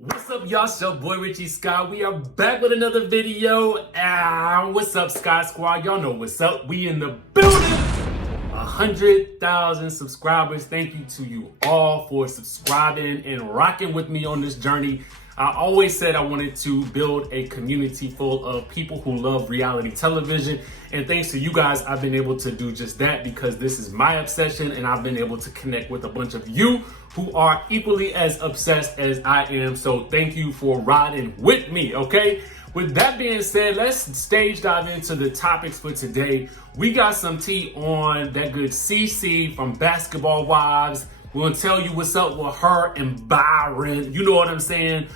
What's up, y'all? It's your boy Richie Scott. We are back with another video. What's up, Scott Squad? Y'all know what's up. We in the building. 100,000 subscribers. Thank you to you all for subscribing and rocking with me on this journey. I always said I wanted to build a community full of people who love reality television. And thanks to you guys, I've been able to do just that because this is my obsession and I've been able to connect with a bunch of you who are equally as obsessed as I am. So thank you for riding with me, okay? With that being said, let's stage dive into the topics for today. We got some tea on that good CeCe from Basketball Wives. We're gonna tell you what's up with her and Byron. You know what I'm saying?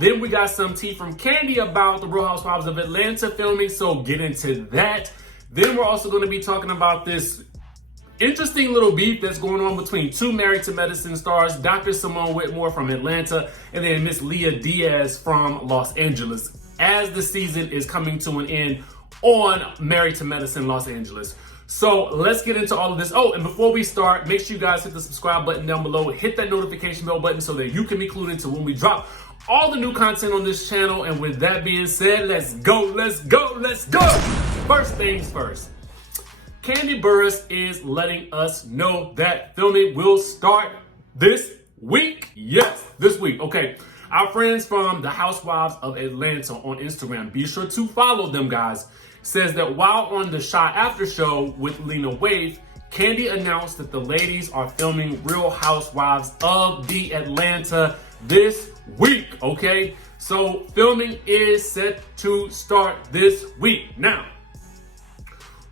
Then we got some tea from Kandi about the Real Housewives of Atlanta filming, so get into that. Then we're also gonna be talking about this interesting little beef that's going on between two Married to Medicine stars, Dr. Simone Whitmore from Atlanta, and then Miss DIAS from Los Angeles, as the season is coming to an end on Married to Medicine Los Angeles. So let's get into all of this. Oh, and before we start, make sure you guys hit the subscribe button down below, hit that notification bell button so that you can be clued into when we drop all the new content on this channel. And with that being said, let's go, let's go, let's go. First things first. Kandi Burruss is letting us know that filming will start this week. Yes, this week. Okay. Our friends from the Housewives of Atlanta on Instagram, be sure to follow them, guys, says that while on the Shy After Show with Lena Waithe, Kandi announced that the ladies are filming Real Housewives of the Atlanta this week, okay? So filming is set to start this week. Now,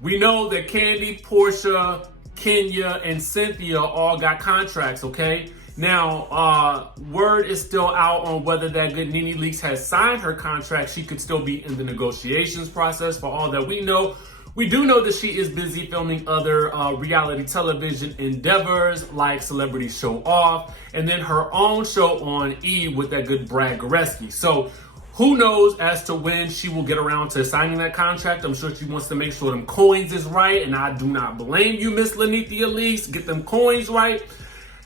we know that Kandi, Porsha, Kenya, and Cynthia all got contracts, okay? Now, word is still out on whether that good Nene Leakes has signed her contract. She could still be in the negotiations process for all that we know. We do know that she is busy filming other reality television endeavors like Celebrity Show Off and then her own show on E! With that good Brad Goreski. So who knows as to when she will get around to signing that contract. I'm sure she wants to make sure them coins is right, and I do not blame you, Miss Lenithia Leakes. Get them coins right.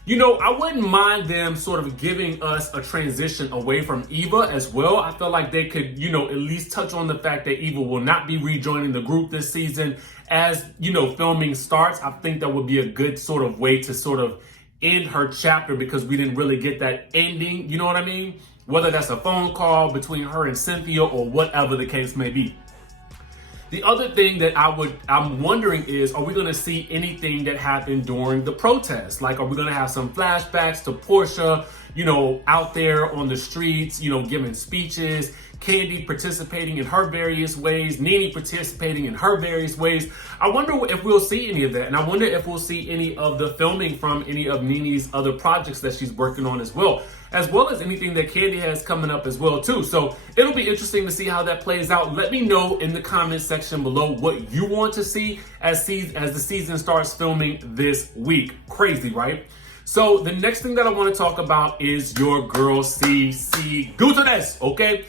You know, I wouldn't mind them sort of giving us a transition away from Eva as well. I feel like they could, you know, at least touch on the fact that Eva will not be rejoining the group this season as, you know, filming starts. I think that would be a good sort of way to sort of end her chapter because we didn't really get that ending. You know what I mean? Whether that's a phone call between her and Cynthia or whatever the case may be. The other thing that I'm wondering is, are we going to see anything that happened during the protest? Like, are we going to have some flashbacks to Porsha, you know, out there on the streets, you know, giving speeches, Kandi participating in her various ways, Nene participating in her various ways? I wonder if we'll see any of that. And I wonder if we'll see any of the filming from any of Nene's other projects that she's working on as well as anything that Kandi has coming up as well too. So it'll be interesting to see how that plays out. Let me know in the comment section below what you want to see as the season starts filming this week. Crazy, right? So the next thing that I want to talk about is your girl CeCE Byron, okay?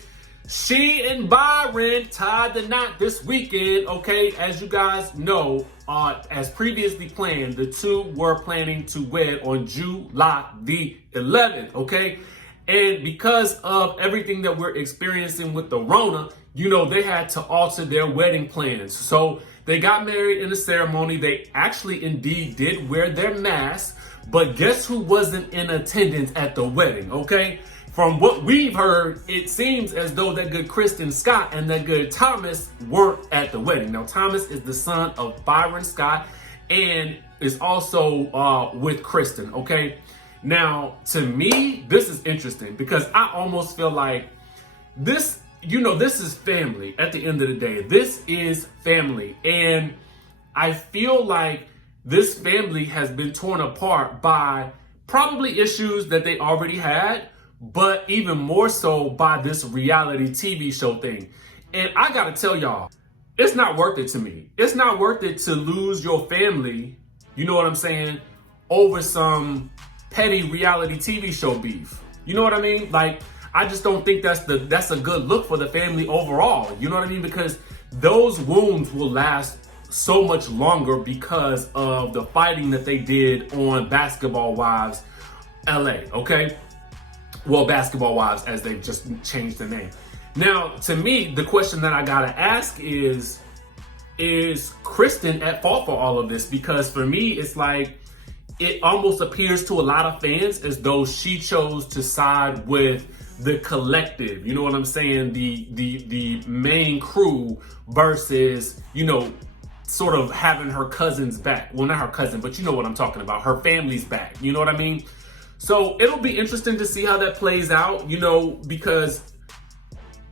She and Byron tied the knot this weekend, okay? As you guys know, as previously planned, the two were planning to wed on July the 11th, okay? And because of everything that we're experiencing with the Rona, you know, they had to alter their wedding plans. So they got married in the ceremony. They actually indeed did wear their masks, but guess who wasn't in attendance at the wedding, okay? From what we've heard, it seems as though that good Kristen Scott and that good Thomas weren't at the wedding. Now, Thomas is the son of Byron Scott and is also with Kristen, okay? Now, to me, this is interesting because I almost feel like this, you know, this is family at the end of the day. This is family. And I feel like this family has been torn apart by probably issues that they already had, but even more so by this reality TV show thing. And I gotta tell y'all, it's not worth it to me. It's not worth it to lose your family, you know what I'm saying, over some petty reality TV show beef. You know what I mean? Like, I just don't think that's a good look for the family overall. You know what I mean? Because those wounds will last so much longer because of the fighting that they did on Basketball Wives LA, okay? Well, Basketball Wives, as they've just changed the name. Now, to me, the question that I gotta ask is Kristen at fault for all of this? Because for me, it's like, it almost appears to a lot of fans as though she chose to side with the collective, you know what I'm saying? The main crew versus, you know, sort of having her cousin's back. Well, not her cousin, but you know what I'm talking about. Her family's back, you know what I mean? So it'll be interesting to see how that plays out, you know, because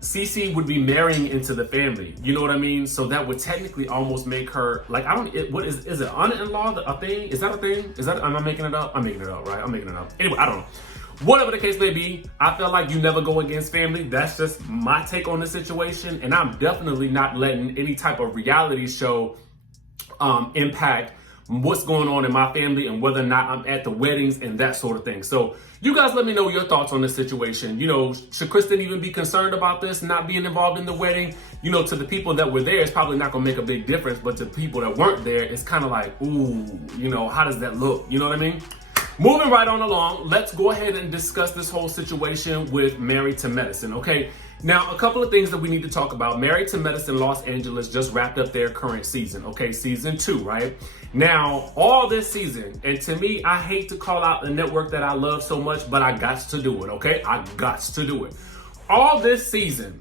CeCe would be marrying into the family, you know what I mean? So that would technically almost make her, like, what is it aunt-in-law a thing? Is that a thing? Am I making it up? I'm making it up, right? I'm making it up. Anyway, I don't know. Whatever the case may be, I feel like you never go against family. That's just my take on the situation. And I'm definitely not letting any type of reality show impact what's going on in my family and whether or not I'm at the weddings and that sort of thing. So you guys let me know your thoughts on this situation. You know, should Kristen even be concerned about this, not being involved in the wedding? You know, to the people that were there, it's probably not gonna make a big difference, but to the people that weren't there, it's kind of like, ooh, you know, how does that look? You know what I mean? Moving right on along, let's go ahead and discuss this whole situation with Married to Medicine, okay? Now, a couple of things that we need to talk about. Married to Medicine Los Angeles just wrapped up their current season, okay? Season 2, right? Now, all this season, and to me, I hate to call out the network that I love so much, but I got to do it, okay? I got to do it. All this season,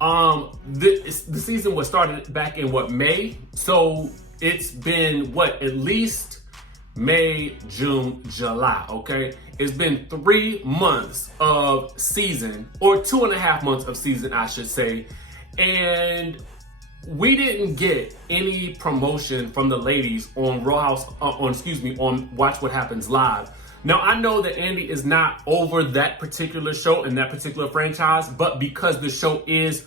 the season was started back in May? So it's been at least May, June, July, okay? It's been 3 months of season, or 2.5 months of season, I should say. And we didn't get any promotion from the ladies on on Watch What Happens Live. Now, I know that Andy is not over that particular show and that particular franchise, but because the show is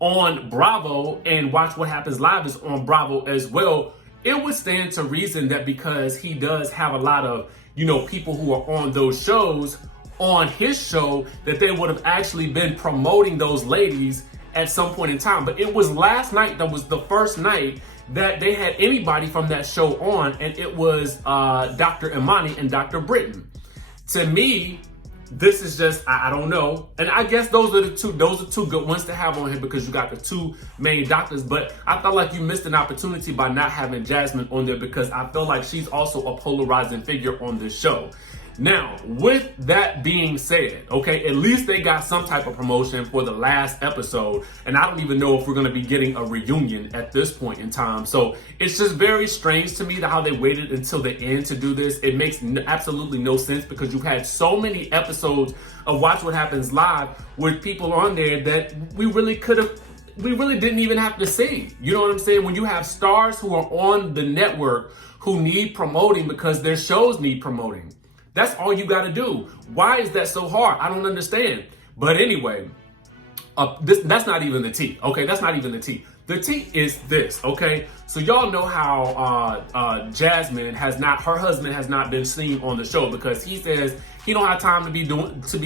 on Bravo and Watch What Happens Live is on Bravo as well, it would stand to reason that because he does have a lot of, you know, people who are on those shows on his show, that they would have actually been promoting those ladies at some point in time. But it was last night that was the first night that they had anybody from that show on, and it was Dr. Imani and Dr. Britton. To me, this is just, I don't know. And I guess those are two good ones to have on here because you got the two main doctors. But I felt like you missed an opportunity by not having Jasmine on there because I feel like she's also a polarizing figure on this show. Now, with that being said, okay, at least they got some type of promotion for the last episode, and I don't even know if we're going to be getting a reunion at this point in time. So it's just very strange to me how they waited until the end to do this. It makes absolutely no sense because you've had so many episodes of Watch What Happens Live with people on there that we really didn't even have to see. You know what I'm saying? When you have stars who are on the network who need promoting because their shows need promoting. That's all you got to do. Why is that so hard? I don't understand. But anyway, that's not even the tea. Okay, that's not even the tea. The tea is this. Okay, so y'all know how Jasmine her husband has not been seen on the show because he says he don't have time to be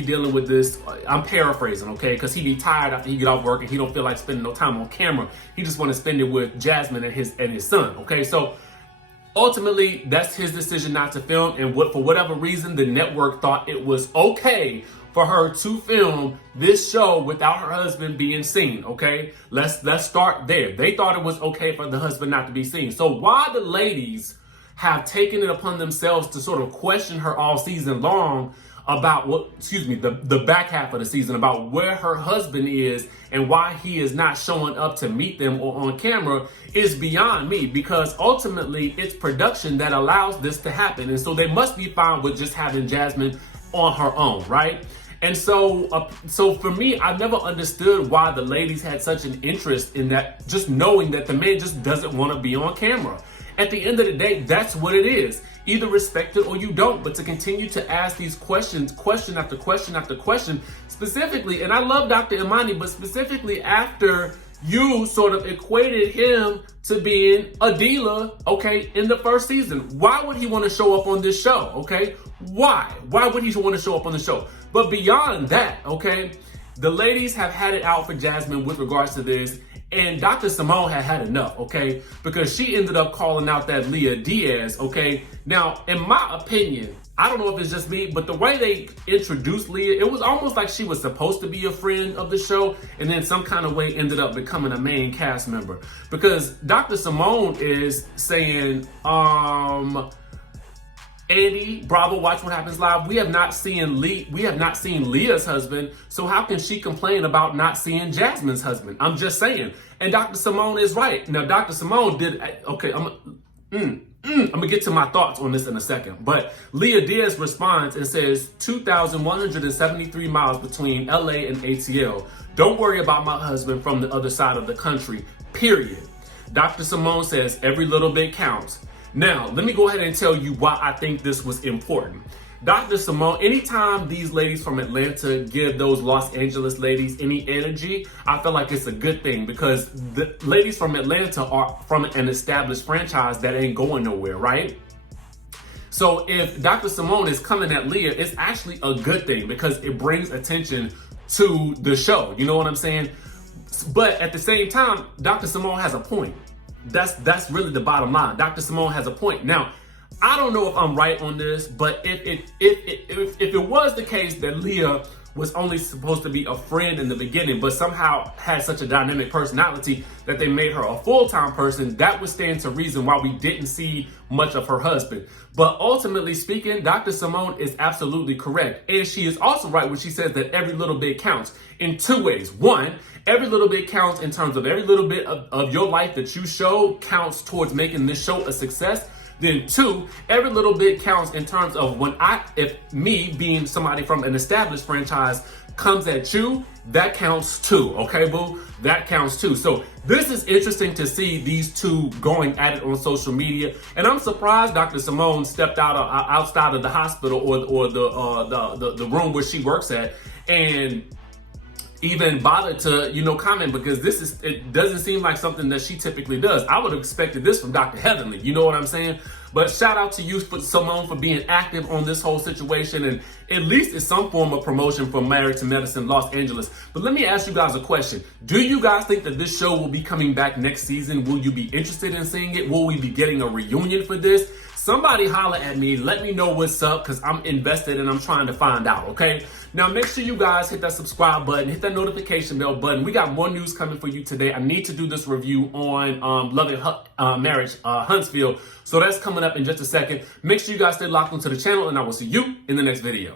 dealing with this. I'm paraphrasing, okay, because he be tired after he get off work and he don't feel like spending no time on camera. He just want to spend it with Jasmine and his son. Okay, so ultimately, that's his decision not to film, and for whatever reason, the network thought it was okay for her to film this show without her husband being seen, okay? Let's start there. They thought it was okay for the husband not to be seen. So why the ladies have taken it upon themselves to sort of question her all season long about the back half of the season, about where her husband is and why he is not showing up to meet them or on camera is beyond me, because ultimately it's production that allows this to happen. And so they must be fine with just having Jasmine on her own, right? And so for me, I've never understood why the ladies had such an interest in that, just knowing that the man just doesn't want to be on camera. At the end of the day, that's what it is. Either respect it or you don't. But to continue to ask these questions, question after question after question, specifically, and I love Dr. Imani, but specifically after you sort of equated him to being a dealer, okay, in the first season. Why would he want to show up on this show, okay? Why? Why would he want to show up on the show? But beyond that, okay, the ladies have had it out for Jasmine with regards to this. And Dr. Simone had enough, okay? Because she ended up calling out that LIA DIAS, okay? Now, in my opinion, I don't know if it's just me, but the way they introduced Leah, it was almost like she was supposed to be a friend of the show, and then some kind of way ended up becoming a main cast member. Because Dr. Simone is saying, Andy, Bravo, Watch What Happens Live. We have not seen Leah's husband, so how can she complain about not seeing Jasmine's husband? I'm just saying. And Dr. Simone is right. Now, Dr. Simone did, okay, I'm gonna get to my thoughts on this in a second. But Leah Diaz responds and says, 2,173 miles between LA and ATL. Don't worry about my husband from the other side of the country, period. Dr. Simone says, every little bit counts. Now, let me go ahead and tell you why I think this was important. Dr. Simone, anytime these ladies from Atlanta give those Los Angeles ladies any energy, I feel like it's a good thing, because the ladies from Atlanta are from an established franchise that ain't going nowhere, right? So if Dr. Simone is coming at Leah, it's actually a good thing because it brings attention to the show. You know what I'm saying? But at the same time, Dr. Simone has a point. That's really the bottom line. Dr. Simone has a point. Now, I don't know if I'm right on this, but if it was the case that Leah was only supposed to be a friend in the beginning, but somehow had such a dynamic personality that they made her a full-time person, that would stand to reason why we didn't see much of her husband. But ultimately speaking, Dr. Simone is absolutely correct. And she is also right when she says that every little bit counts in two ways. One, every little bit counts in terms of every little bit of your life that you show counts towards making this show a success. Then two, every little bit counts in terms of if me being somebody from an established franchise comes at you, that counts too, okay, boo? That counts too. So this is interesting to see these two going at it on social media. And I'm surprised Dr. Simone stepped outside of the hospital or the room where she works at and even bothered to, comment, because it doesn't seem like something that she typically does. I would have expected this from Dr. Heavenly, you know what I'm saying? But shout out to you, Simone, for being active on this whole situation, and at least it's some form of promotion for Married to Medicine Los Angeles. But let me ask you guys a question. Do you guys think that this show will be coming back next season? Will you be interested in seeing it? Will we be getting a reunion for this? Somebody holler at me, let me know what's up, because I'm invested and I'm trying to find out, okay? Now, make sure you guys hit that subscribe button, hit that notification bell button. We got more news coming for you today. I need to do this review on Love and Marriage Huntsville, so that's coming up in just a second. Make sure you guys stay locked onto the channel, and I will see you in the next video.